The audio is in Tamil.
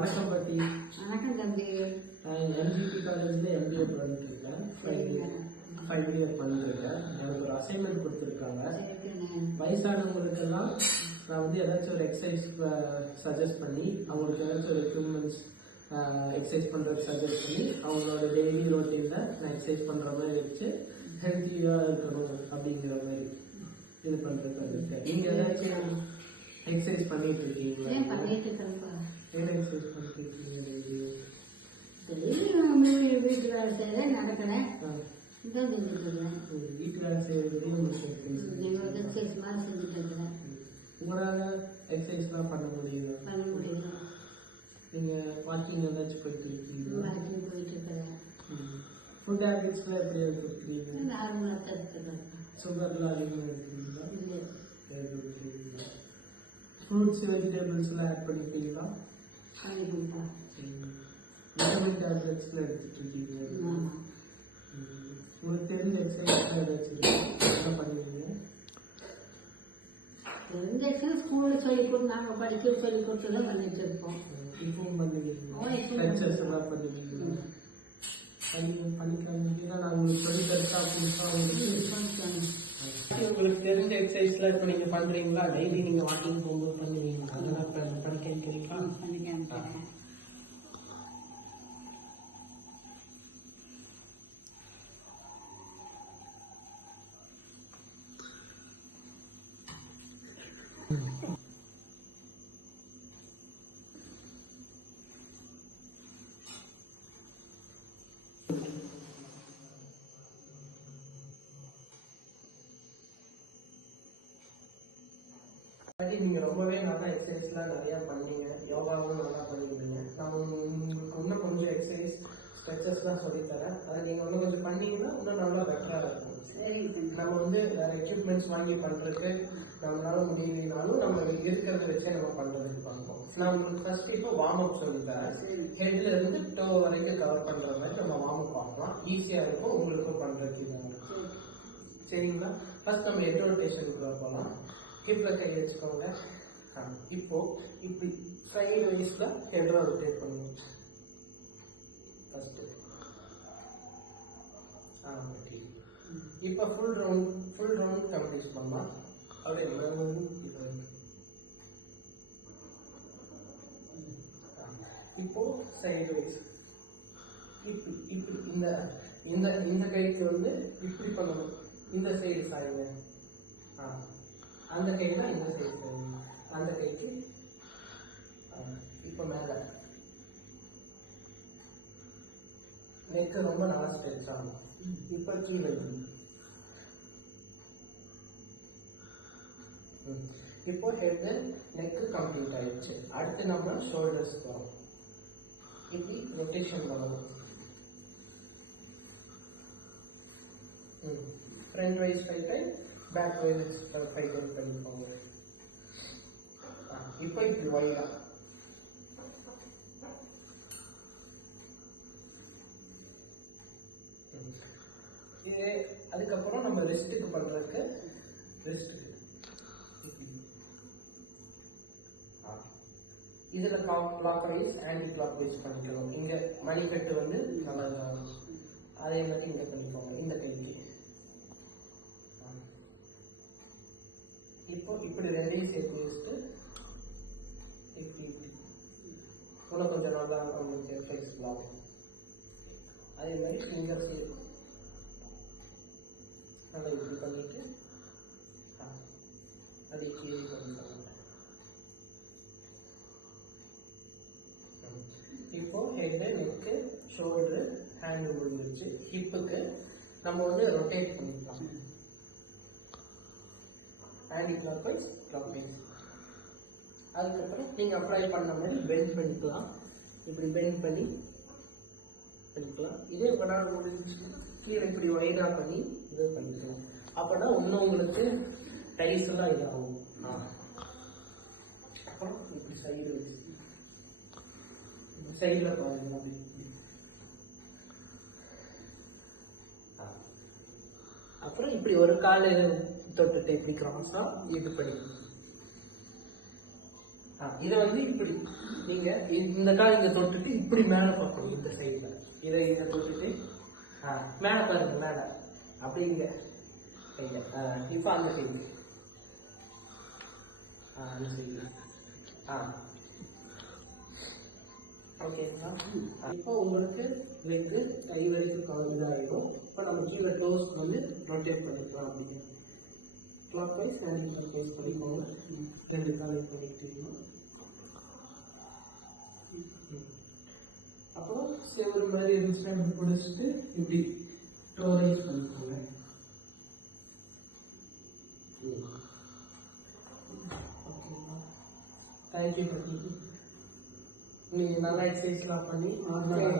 வணக்கம் பாட்டி. வணக்கம் தம்பி. நான் எம்ஜிபி காலேஜில் எம்பிஏ பண்ணிட்டு இருக்கேன். 5 இயர் பண்ணிருக்கேன். எனக்கு ஒரு அசைன்மெண்ட் கொடுத்துருக்காங்க. வயசானவங்களுக்கெல்லாம் நான் வந்து ஏதாச்சும் ஒரு எக்ஸசைஸ் சஜஸ்ட் பண்ணி அவங்களுக்கு ஏதாச்சும் ஒரு எக்யூப்மெண்ட்ஸ் எக்ஸசைஸ் பண்ணுறது சஜஸ்ட் பண்ணி அவங்களோட டெய்லி ரொட்டீனில் நான் எக்ஸசைஸ் பண்ணுற மாதிரி வச்சு ஹெல்த்தியாக இருக்கணும் அப்படிங்கிற மாதிரி இது பண்ணுறது இருக்கேன். நீங்கள் ஏதாச்சும் எக்ஸசைஸ் பண்ணிட்டு இருக்கீங்களா? என்ன எக்ஸசைஸ் பண்ணிட்டு இருக்கீங்க? வீட்டு வேலை செய்யறேன், நடக்கிறேன், வீட்டு வேலை செய்யறதையும் எக்ஸசைஸ் மாதிரி செஞ்சுட்டு இருக்கிறேன். உங்களால் எக்ஸசைஸ்லாம் பண்ண முடியுது? பண்ண முடியும். நீங்கள் வாக்கிங் ஏதாச்சும் போயிட்டு இருக்கீங்களா? வாக்கிங் போயிட்டு இருக்கிறேன். ஃபுட் ஹேபிட்ஸ்லாம் எப்படி எடுத்துருக்கீங்க? நார்மலாக தான் இருக்கிறேன். சுகர்லாம் அதிகமாக எடுத்துக்கிறீங்களா? எடுத்துக்கிறீங்களா? ஃப்ரூட்ஸ் வெஜிடபிள்ஸ்லாம் ஆட் பண்ணிக்கிறீங்களா? விட்டமின் டேப்லெட்ஸ்லாம் எடுத்துட்டு இருக்கீங்க? உங்களுக்கு தெரிஞ்ச எக்ஸசைஸ்லாம் ஏதாச்சும் என்ன பண்ணுவீங்க? தெரிஞ்ச எக்ஸசைஸ் ஸ்கூலில் சொல்லி கொடுத்து நாங்கள் படிக்க சொல்லி கொடுத்து தான் பண்ணிட்டு இருப்போம். இப்பவும் பண்ணுவீங்க? லெக்சர்ஸ் எல்லாம் பண்ணுவீங்க? பண்ணிக்காம நான் உங்களுக்கு சொல்லி தரா புதுசாக உங்களுக்கு தெரிஞ்ச எக்ஸசைஸ்லாம் இப்போ நீங்கள் பண்ணுறீங்களா? டெய்லி நீங்கள் வாக்கிங் போகும்போது பண்ணுவீங்களா? அதெல்லாம் பண்ணி கேட்குறீங்களா? நீங்கள் ரொம்பவே நல்லா எக்ஸசைஸ்லாம் நிறையா பண்ணீங்க. யோகாவும் நல்லா பண்ணிக்கிறீங்க. நான் உங்களுக்கு இன்னும் கொஞ்சம் எக்ஸசைஸ் ஸ்ட்ரெச்சஸ்லாம் சொல்லித்தரேன். அதை நீங்கள் இன்னும் கொஞ்சம் பண்ணீங்கன்னா இன்னும் நல்லா பெட்டராக இருக்கும். நம்ம வந்து வேறு எக்யூப்மெண்ட்ஸ் வாங்கி பண்ணுறதுக்கு நம்மளால முடியலனாலும் நம்ம இருக்கிறத வச்சே நம்ம பண்ணுறதுக்கு பார்ப்போம். நான் உங்களுக்கு ஃபர்ஸ்ட் இப்போ வார்ம் அப் சொல்லித்தரேன். ஹெட்ல இருந்து டோ வரைக்கும் கவர் பண்ணுற மாதிரி நம்ம வார்ம் அப் பார்க்கலாம். ஈஸியாக இருக்கும் உங்களுக்கும் பண்ணுறதுக்கு. சரிங்களா? ஃபர்ஸ்ட் நம்ம ஹெட் ரொட்டேஷனுக்குள்ள போகலாம். ஹிப்ல கை வச்சுக்கோங்க. இப்போ இப்படி சைடு வைஸ்ல ஹெட் ரொட்டேட் பண்ணுவோம். ஃபர்ஸ்ட் இப்போ ஃபுல் ரவுண்ட் கம்ப்ளீட் பண்ணலாம். அப்படியே இப்போ சைடு வைஸ் இப்படி இப்படி இந்த இந்த இந்த கைக்கு வந்து இப்படி பண்ணணும். இந்த சைடு சாயுங்க. அந்த கைனா இந்த சைடு சாயுங்க. அந்த கைக்கு இப்போ மேலே நெக்கு ரொம்ப நல்லா ஸ்ட்ரெச் ஆகும். இப்போ கீழே இப்போ ஹெட் நெக்கு கம்ப்ளீட் ஆயிடுச்சு. அடுத்து நம்ம ஷோல்டர்ஸ் போகிறோம். இப்படி ரொட்டேஷன் பண்ணணும். Front wise 5 time, back wise 5 time பண்ணிக்கோங்க. இப்போ இப்படி வைடா இது. அதுக்கப்புறம் நம்ம ரெஸ்ட்டுக்கு பண்றதுக்கு இதுல clockwise anti clockwise பண்ணிக்கிறோம். இங்க மணிக்கட்டு வந்து நல்லா அதே மாதிரி இங்க பண்ணிக்கோங்க. இந்த கைக்கு இப்போ இப்படி ரெண்டையும் சேர்த்து வச்சுட்டு இப்படி இன்னும் கொஞ்சம் நல்லா உங்களுக்கு ஃபிளெக்சிபிள் ஆகும். அதே மாதிரி ஃபிங்கர்ஸ் நல்லா இப்படி பண்ணிட்டு அதை கீழே பண்ணிக்கோங்க. இப்போ ஹெட், நெக்கு, ஷோல்டர், ஹேண்ட் முடிஞ்சிருச்சு. ஹிப்புக்கு நம்ம வந்து ரொட்டேட் பண்ணிக்கலாம். Anti clockwise, clockwise. அதுக்கப்புறம் நீங்கள் அப்ளை பண்ண மாதிரி பெண்ட் பண்ணிக்கலாம். இப்படி பெண்ட் பண்ணி பண்ணிக்கலாம். இதே உங்களால் முடிஞ்சுன்னா கீழே இப்படி வைடாக பண்ணி இது பண்ணிக்கலாம். அப்போனா இன்னும் உங்களுக்கு டைஸ் எல்லாம் இதாகும். அப்புறம் இப்படி சைடு வச்சு சைடில் பாருங்க. அப்படி அப்புறம் இப்படி ஒரு கால் தொட்டுட்டு இப்படி கிராஸா இது பண்ணி இதை வந்து இப்படி நீங்க இந்த கால் இங்க தொட்டுட்டு இப்படி மேல பார்க்கணும் இந்த சைடுல. இதை இங்க தொட்டுட்டு மேல பாருங்க, மேல அப்படி இங்க கைய இப்ப அந்த சைடு அந்த சைடு ஓகேங்களா? இப்போ உங்களுக்கு லெக் கை வரைக்கும் இதாகிடும். இப்போ நம்ம கீழே டோஸ் வந்து ரொட்டேட் பண்ணிக்கலாம். அப்படிங்க clockwise anti clockwise பண்ணிக்கோங்க. 2 கால் பண்ணிக்கிட்டீங்கன்னா அப்புறம் செவரு மாதிரி இருந்துச்சுன்னா இப்படி பிடிச்சிட்டு இப்படி டோரைஸ் பண்ணிக்கோங்க. ஓகேங்களா? தேங்க்யூ. நீங்கள் நல்லா எக்ஸசைஸ்லாம் பண்ணி நார்மலாக